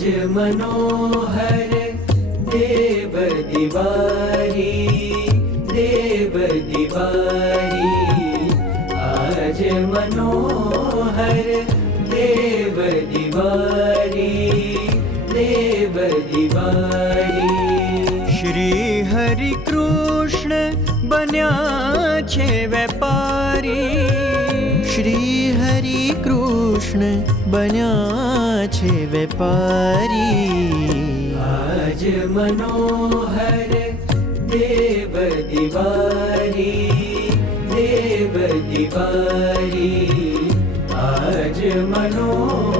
ब्रज मनोहर देव दिवारी देव दिवारी आज मनोहर देव दिवारी देव दिवारी श्री हरि कृष्ण बन्या छे व्यापारी। श्री हरि कृष्ण કૃષ્ણ બન્યા છે વેપારી આજ મનોહર દેવ દિવારી દેવ દિવારી આજ મનોહર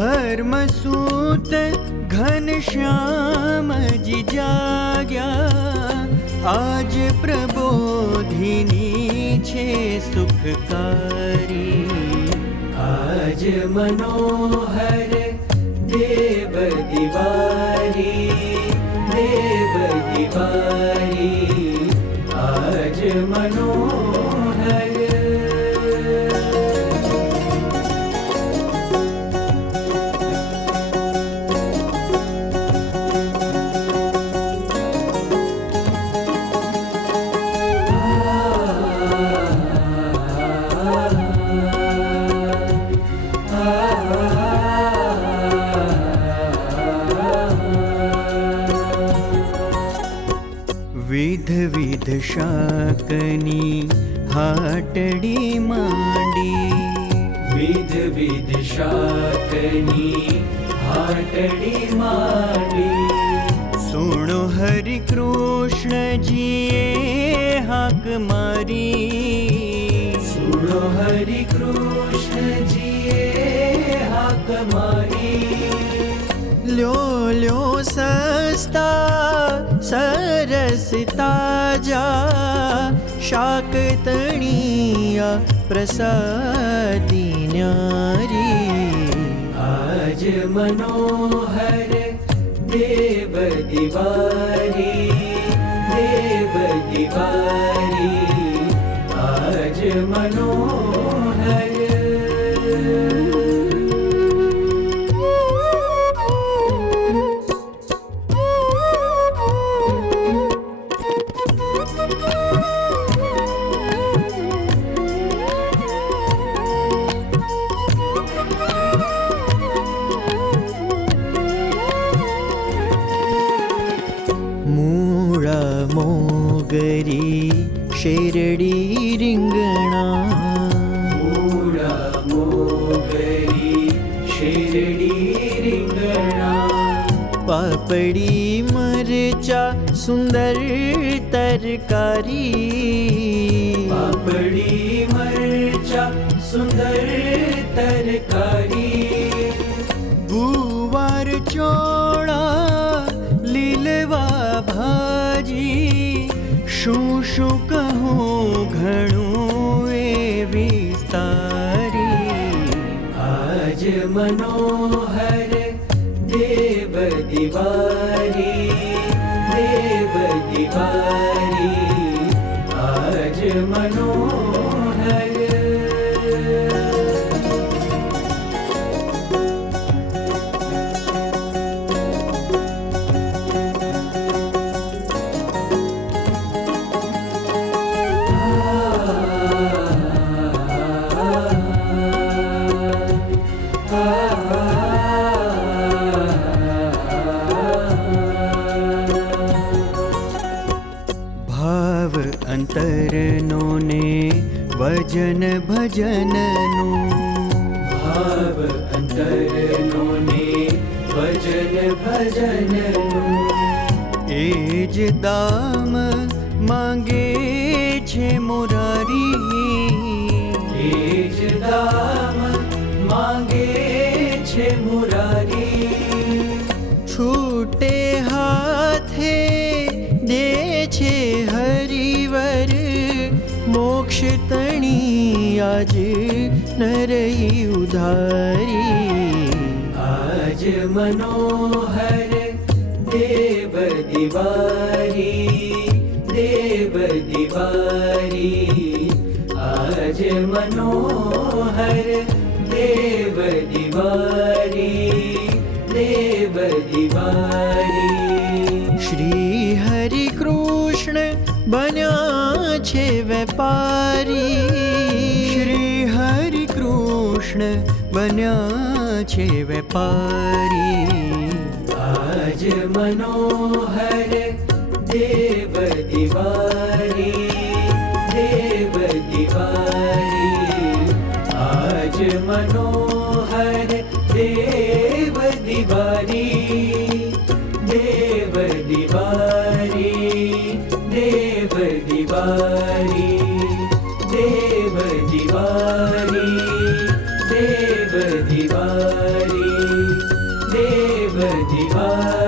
र्म सूत घन श्याम जि जाग्या। आज प्रबोधिनी छे सुखकारी। आज मनोहर देव दिवारी देव दिवारी आज मनोहर शाकी हाटी माडी विध विध शाकी हाटी माडी सुनो हरि कृष्ण हाक मारी सुनो हरि कृष्ण हाक मारी ो सस्ता सरसिता जा शाकतणिया प्रसादीनारी आज मनोहर देव दिवारी देव दिवारी। आज मनोहर मूडा मोगरि शेरडी रिङ्गणागी शेरडीरिङ्गणा पपडी मिचा सुन्दर तरकारीपडी मरिच सुन्दर तरकारी. गुवारचोडा ભાજી શું શું કહું ઘણું એ વિસ્તારી આજ મનોહર દેવ દિવારી દેવ દિવારી આજ મનોહર भजननु। भाव भजनो ने भजन भजननु। एज दाम भजन छे मुरारी। मोक्षतणी आज नरई उधारी। आज मनोहर देव दिवारी देव दिवारी। आज मनोहर देव दिवारी देव दिवारी। श्री हरि कृष्ण बन्या વેપારી શ્રી હરિ કૃષ્ણ બન્યા છે વેપારી આજ મનોહર દેવ દિવારી દેવ દિવારી આજ મનોહર Về.